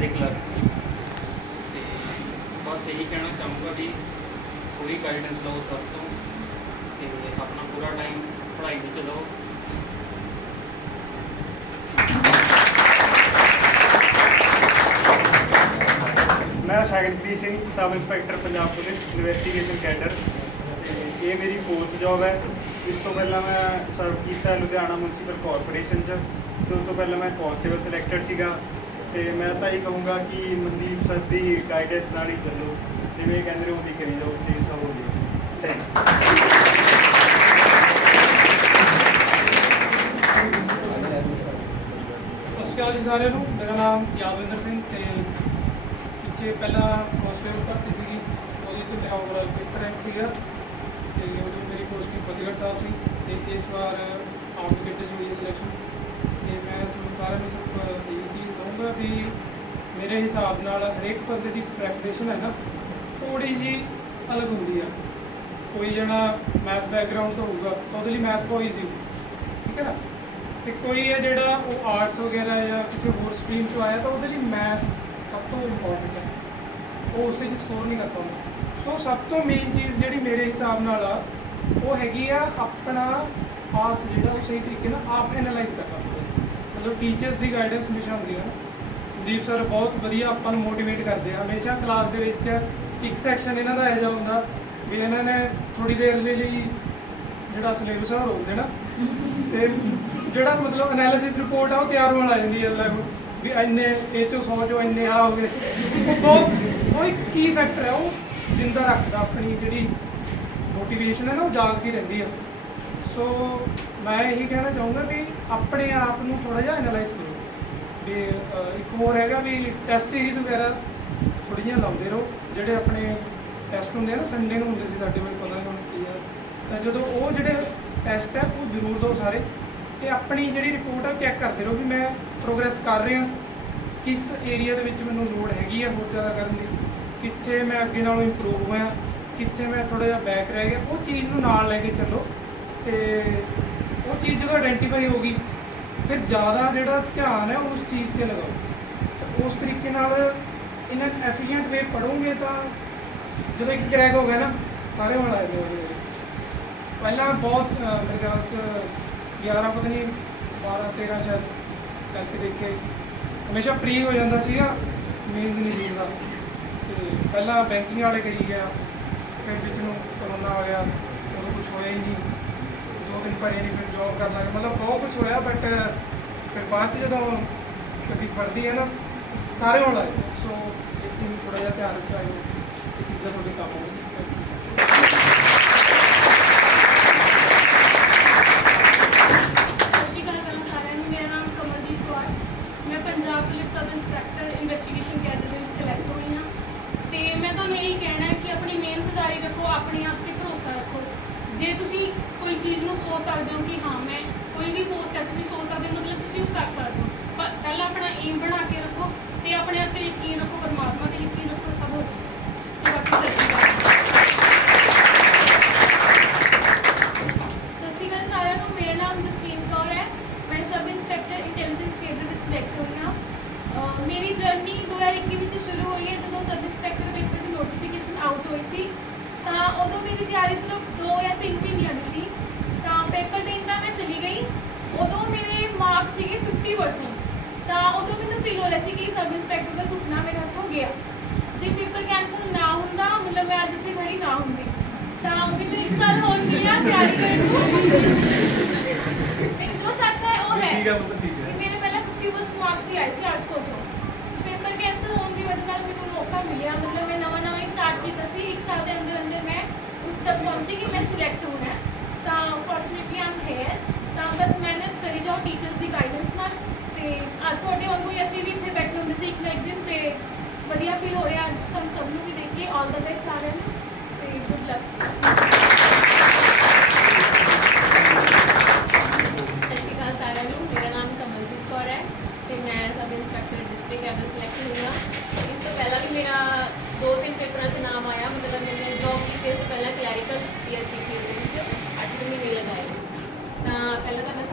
As a clerk ਤੇ ਬਸ ਇਹੀ ਕਹਿਣਾ ਚਾਹੂੰਗਾ ਵੀ ਪੂਰੀ ਗਾਈਡੈਂਸ ਲਓ ਸਭ ਤੋਂ ਤੇ ਆਪਣਾ ਪੂਰਾ ਟਾਈਮ ਪੜ੍ਹਾਈ ਵਿੱਚ ਦਿਓ ਮੈਂ Shaganpreet Singh, sub inspector Punjab police investigation cadre. ਤੇ ਇਹ ਮੇਰੀ ਫੋਰਥ ਜੌਬ ਹੈ। ਇਸ ਤੋਂ ਪਹਿਲਾਂ ਮੈਂ ਸਰਵ ਕੀਤਾ ਲੁਧਿਆਣਾ ਮਿਊਨਿਸਪਲ ਕਾਰਪੋਰੇਸ਼ਨ 'ਚ ਤੇ ਉਸ ਤੋਂ ਪਹਿਲਾਂ ਮੈਂ ਕਾਂਸਟੇਬਲ ਸਿਲੈਕਟਡ ਸੀਗਾ। ਤੇ ਮੈਂ ਤਾਂ ਇਹ ਕਹੂੰਗਾ ਕਿ ਮਨਦੀਪ ਸਰ ਦੀ ਗਾਈਡੈਂਸ ਨਾਲ ਹੀ ਚੱਲੋ, ਜਿਵੇਂ ਕਹਿੰਦੇ ਨੇ ਉਹੀ ਕਰੀ ਜਾਓ, ਤੇ ਸਭ ਹੋ ਜਾਏਗਾ। ਥੈਂਕ ਸਤਿ ਸ਼੍ਰੀ ਅਕਾਲ ਜੀ ਸਾਰਿਆਂ ਨੂੰ, ਮੇਰਾ ਨਾਮ ਯਾਦਵਿੰਦਰ ਸਿੰਘ ਤੇ ਪਿੱਛੇ ਪਹਿਲਾਂ ਕਾਂਸਟੇਬਲ ਭਰਤੀ ਸੀਗੀ, ਉਹਦੇ 'ਚ ਮੇਰਾ ਓਵਰਆਲ ਫਿਫਥ ਰੈਂਕ ਸੀਗਾ, ਤੇ ਉਦੋਂ ਮੇਰੀ ਪੋਸਟਿੰਗ ਫਤਿਹਗੜ੍ਹ ਸਾਹਿਬ ਸੀ, ਤੇ ਇਸ ਵਾਰ ਆਊਟਗੇਟ 'ਚ ਹੋਈ ਸਿਲੈਕਸ਼ਨ ਤੇ ਮੈਂ ਤੁਹਾਨੂੰ ਸਾਰਿਆਂ ਨੂੰ ਸਭ ਇਹ ਚੀਜ਼ ਕਹੂੰਗਾ ਕਿ ਮੇਰੇ ਹਿਸਾਬ ਨਾਲ ਹਰੇਕ ਬੰਦੇ ਦੀ ਪ੍ਰੈਪਰੇਸ਼ਨ ਹੈ ਨਾ ਥੋੜੀ ਜੀ ਅਲੱਗ ਹੁੰਦੀ ਆ। ਕੋਈ ਜਣਾ ਮੈਥ ਬੈਕਗ੍ਰਾਉਂਡ ਤੋਂ ਹੋਊਗਾ, ਤਾਂ ਉਹਦੇ ਲਈ ਮੈਥ ਕੋਈ ਸੀ ਠੀਕ ਹੈ ਨਾ? ਤੇ ਕੋਈ ਹੈ ਜਿਹੜਾ ਉਹ ਆਰਟਸ ਵਗੈਰਾ ਜਾਂ ਕਿਸੇ ਹੋਰ ਸਟਰੀਮ ਚੋਂ ਆਇਆ, ਤਾਂ ਉਹਦੇ ਲਈ ਮੈਥ ਸਭ ਤੋਂ ਇੰਪੋਰਟੈਂਟ ਹੈ। ਉਹ ਉਸੇ 'ਚ ਸਕੋਰ ਨਹੀਂ ਕਰ ਪਾਉਂਦਾ। ਸੋ ਸਭ ਤੋਂ ਮੇਨ ਚੀਜ਼ ਜਿਹੜੀ ਮੇਰੇ ਹਿਸਾਬ ਨਾਲ ਆ, ਉਹ ਹੈਗੀ ਆ ਆਪਣਾ ਪਾਥ ਜਿਹੜਾ ਉਹ ਸਹੀ ਤਰੀਕੇ ਨਾਲ ਆਪ ਐਨਾਲਾਈਜ਼ ਕਰਨਾ ਮਤਲਬ ਟੀਚਰਸ ਦੀ ਗਾਈਡੈਂਸ ਹਮੇਸ਼ਾ ਹੁੰਦੀ ਹੈ ਨਾ ਦੀਪ ਸਰ ਬਹੁਤ ਵਧੀਆ ਆਪਾਂ ਨੂੰ ਮੋਟੀਵੇਟ ਕਰਦੇ ਆ। ਹਮੇਸ਼ਾ ਕਲਾਸ ਦੇ ਵਿੱਚ ਇੱਕ ਸੈਕਸ਼ਨ ਇਹਨਾਂ ਦਾ ਇਹੋ ਜਿਹਾ ਹੁੰਦਾ ਵੀ ਇਹਨਾਂ ਨੇ ਥੋੜੀ ਦੇਰ ਦੇ ਲਈ ਜਿਹੜਾ ਸਿਲੇਬਸ ਆ ਉਹ ਰੋਕ ਦੇਣਾ। ਤੇ ਜਿਹੜਾ ਮਤਲਬ ਐਨਾਲਿਸਿਸ ਰਿਪੋਰਟ ਆ ਉਹ ਤਿਆਰ ਹੋਣ ਆ ਜਾਂਦੀ ਹੈ ਲੈ ਵੀ ਇੰਨੇ, ਇਹ ਚੋਂ 100 ਚੋਂ ਇੰਨੇ ਆ ਹੋ ਗਏ। ਉਹ ਬਹੁਤ ਉਹ ਇੱਕ ਕੀ ਫੈਕਟਰ ਹੈ ਉਹ ਜਿੰਦਾ ਰੱਖਦਾ ਆਪਣੀ ਜਿਹੜੀ ਮੋਟੀਵੇਸ਼ਨ ਹੈ ਨਾ, ਉਹ ਜਾਗਦੀ ਰਹਿੰਦੀ ਆ। ਸੋ ਮੈਂ ਇਹੀ ਕਹਿਣਾ ਚਾਹੂੰਗਾ ਵੀ ਆਪਣੇ ਆਪ ਨੂੰ ਥੋੜਾ ਜਿਹਾ ਐਨਾਲਾਈਜ਼ ਕਰੋ। ਵੀ ਇੱਕ ਹੋਰ ਹੈਗਾ ਵੀ ਟੈਸਟ ਸੀਰੀਜ਼ ਵਗੈਰਾ ਥੋੜ੍ਹੀਆਂ ਲਾਉਂਦੇ ਰਹੋ। ਜਿਹੜੇ ਆਪਣੇ ਟੈਸਟ ਹੁੰਦੇ ਆ ਨਾ ਸੰਡੇ ਨੂੰ ਹੁੰਦੇ ਸੀ, ਸਾਡੇ ਕੋਲ ਪਤਾ ਨਹੀਂ ਹੁਣ ਕੀ ਆ। ਤਾਂ ਜਦੋਂ ਉਹ ਜਿਹੜੇ ਟੈਸਟ ਹੈ ਉਹ ਜ਼ਰੂਰ ਦਿਓ ਸਾਰੇ। ਤੇ ਆਪਣੀ ਜਿਹੜੀ ਰਿਪੋਰਟ ਆ ਚੈੱਕ ਕਰਦੇ ਰਹੋ ਵੀ ਮੈਂ ਪ੍ਰੋਗਰੈਸ ਕਰ ਰਿਹਾ। ਕਿਸ ਏਰੀਆ ਦੇ ਵਿੱਚ ਮੈਨੂੰ ਲੋੜ ਹੈਗੀ ਆ ਹੋਰ ਜ਼ਿਆਦਾ ਕਰਨ ਦੀ? ਕਿੱਥੇ ਮੈਂ ਅੱਗੇ ਨਾਲੋਂ ਇੰਪਰੂਵ ਹੋਇਆ? ਕਿੱਥੇ ਮੈਂ ਥੋੜਾ ਜਿਹਾ ਬੈਕ ਰਹਿ ਗਿਆ? ਉਹ ਚੀਜ਼ ਨੂੰ ਨਾਲ ਲੈ ਕੇ ਚੱਲੋ। ਤੇ ਉਹ ਚੀਜ਼ ਜਦੋਂ ਆਇਡੈਂਟੀਫਾਈ ਹੋ ਗਈ, ਫਿਰ ਜ਼ਿਆਦਾ ਜਿਹੜਾ ਧਿਆਨ ਹੈ ਉਸ ਚੀਜ਼ ਤੇ ਲਗਾਓ। ਤਾਂ ਉਸ ਤਰੀਕੇ ਨਾਲ ਇਹਨਾਂ ਐਫੀਸ਼ੀਐਂਟ ਵੇ ਪੜੋਗੇ ਤਾਂ ਜਦੋਂ ਇੱਕ ਕਰੈਕ ਹੋ ਗਿਆ ਨਾ, ਸਾਰੇ ਹੋਣ ਲੱਗ ਹੋਏ ਪਹਿਲਾਂ ਬਹੁਤ ਮੇਰੇ ਖਿਆਲ ਚ 11 ਪਤਾ ਨਹੀਂ 12 13 ਸ਼ਾਇਦ ਕਰਕੇ ਦੇਖੇ। ਹਮੇਸ਼ਾ ਪ੍ਰੀ ਹੋ ਜਾਂਦਾ ਸੀਗਾ ਮੇਨਸ ਨਹੀਂ ਸੀਗਾ ਤੇ ਪਹਿਲਾਂ ਬੈਂਕਿੰਗ ਵਾਲੇ ਕਰੀ ਗਿਆ, ਫਿਰ ਵਿੱਚ ਨੂੰ ਕਰੋਨਾ ਆ ਗਿਆ, ਉਦੋਂ ਕੁਝ ਹੋਇਆ ਹੀ ਨਹੀਂ। ਦੋ ਦਿਨ ਭਰੇ ਨਹੀਂ ਫਿਰ ਜੌਬ ਕਰਨ ਲੱਗਾ ਮਤਲਬ ਬਹੁਤ ਕੁਝ ਹੋਇਆ ਬਟ ਫਿਰ ਬਾਅਦ ਚ ਜਦੋਂ ਕਦੀ ਫੜਦੀ ਹੈ ਨਾ, ਸਾਰੇ ਹੋਣ ਲੱਗ ਸੋ ਇੱਥੇ ਚੀਜ਼ ਥੋੜਾ ਜਿਹਾ ਧਿਆਨ ਰੱਖਿਆ ਇਹ ਚੀਜ਼ਾਂ ਤੁਹਾਡੇ ਕੰਮ ਸਤਿ ਸ਼੍ਰੀ ਅਕਾਲ ਸਾਰਿਆਂ ਨੂੰ। ਮੇਰਾ ਨਾਮ ਕਮਲਦੀਪ ਕੌਰ। ਮੈਂ Punjab police sub inspector investigation cadre ਦੇ ਵਿੱਚ ਸਿਲੈਕਟ ਹੋਈ ਹਾਂ। ਤੇ ਮੈਂ ਤੁਹਾਨੂੰ ਇਹੀ ਕਹਿਣਾ ਕਿ ਆਪਣੀ ਮਿਹਨਤ ਜਾਰੀ ਰੱਖੋ, ਆਪਣੇ ਆਪ ਤੇ ਭਰੋਸਾ ਰੱਖੋ। ਜੇ ਤੁਸੀਂ ਚੀਜ਼ ਨੂੰ ਸੋਚ ਸਕਦੇ ਹੋ ਕਿ ਹਾਂ, ਮੈਂ ਕੋਈ ਵੀ ਪੋਸਟ ਹੈ, ਤੁਸੀਂ ਸੋਚ ਸਕਦੇ ਹੋ, ਮਤਲਬ ਤੁਸੀਂ ਉਹ ਕਰ ਸਕਦੇ ਹੋ। ਪਰ ਪਹਿਲਾਂ ਆਪਣਾ ਏਮ ਬਣਾ ਕੇ ਰੱਖੋ ਤੇ ਆਪਣੇ ਆਪ ਤੇ ਯਕੀਨ ਰੱਖੋ, ਪਰਮਾਤਮਾ ਤੇ ਯਕੀਨ ਰੱਖੋ, ਸਭ ਹੋ ਜਾਏਗਾ ਤੇ ਬਾਕੀ ਸੱਚੀ ਗੱਲ ਸਤਿ ਸ਼੍ਰੀ ਅਕਾਲ ਸਾਰਿਆਂ ਨੂੰ, ਮੇਰਾ ਨਾਮ ਜਸਪੀਨ ਕੌਰ ਹੈ। ਮੈਂ ਸਬ ਇੰਸਪੈਕਟਰ ਇੰਟੈਲੀਜੈਂਸ ਕੇਡਰ ਵਿੱਚ ਸਿਲੈਕਟ ਹੋਈ ਹਾਂ। ਮੇਰੀ ਜਰਨੀ 2021 ਵਿੱਚ ਸ਼ੁਰੂ ਹੋਈ ਹੈ, ਜਦੋਂ ਸਬ ਇੰਸਪੈਕਟਰ ਪੇਪਰ ਦੀ ਨੋਟੀਫਿਕੇਸ਼ਨ ਆਊਟ ਹੋਈ ਸੀ। ਤਾਂ ਉਦੋਂ ਮੇਰੀ ਤਿਆਰੀ ਸਿਰਫ 2 ਜਾਂ 3 ਮਹੀਨਿਆਂ ਦੀ ਸੀ। ਪੇਪਰ ਦੇਣ ਤਾਂ ਮੈਂ ਚਲੀ ਗਈ ਉਦੋਂ ਮੇਰੇ ਮਾਰਕਸ ਸੀਗੇ 50% ਤਾਂ ਉਦੋਂ ਮੈਨੂੰ ਫੀਲ ਹੋ ਰਿਹਾ ਸੀ ਕਿ ਸਬ ਇੰਸਪੈਕਟਰ ਦਾ ਸੁਪਨਾ ਮੇਰੇ ਹੱਥੋਂ ਗਿਆ। ਜੇ ਪੇਪਰ ਕੈਨਸਲ ਨਾ ਹੁੰਦਾ ਮਤਲਬ ਮੈਂ ਅੱਜ ਇੱਥੇ ਖੜੀ ਨਾ ਹੁੰਦੀ। ਤਾਂ ਮੈਨੂੰ ਇੱਕ ਸਾਲ ਹੋਰ ਮਿਲਿਆ ਤਿਆਰੀ ਕਰਨ ਨੂੰ। ਲੇਕਿਨ ਜੋ ਸੱਚ ਹੈ ਉਹ ਹੈ ਕਿ ਮੇਰੇ ਪਹਿਲਾਂ 50% ਮਾਰਕਸ ਹੀ ਆਏ ਸੀ 800 ਚੋਂ। ਪੇਪਰ ਕੈਨਸਲ ਹੋਣ ਦੀ ਵਜ੍ਹਾ ਨਾਲ ਮੈਨੂੰ ਮੌਕਾ ਮਿਲਿਆ। ਮਤਲਬ ਮੈਂ ਨਵਾਂ ਨਵਾਂ ਹੀ ਸਟਾਰਟ ਕੀਤਾ ਸੀ। ਇੱਕ ਸਾਲ ਦੇ ਅੰਦਰ ਅੰਦਰ ਮੈਂ ਉੱਥੇ ਤੱਕ ਪਹੁੰਚੀ ਕਿ ਮੈਂ ਸਿਲੈਕਟ ਹੋਣਾ ਹੈ। ਤਾਂ ਫੋਰਚੂਨੇਟਲੀ ਆਮ ਹੇਅਰ ਤਾਂ ਬਸ ਮਿਹਨਤ ਟੀਚਰਸ ਦੀ ਗਾਈਡੈਂਸ ਨਾਲ ਤੇ ਅੱਜ ਤੁਹਾਡੇ ਵਾਂਗੂ ਹੀ ਅਸੀਂ ਵੀ ਇੱਥੇ ਬੈਠੇ ਹੁੰਦੇ ਸੀ ਇੱਕ ਨਾ ਇੱਕ ਦਿਨ ਤੇ ਵਧੀਆ ਫੀਲ ਹੋ ਰਿਹਾ ਅੱਜ ਤੁਹਾਨੂੰ ਸਭ ਨੂੰ ਵੀ ਦੇਖ ਕੇ ਆਲ ਦਾ ਬੈਸਟ ਸਾਰਿਆਂ ਨੂੰ ਤੇ ਗੁੱਡ ਲੱਕ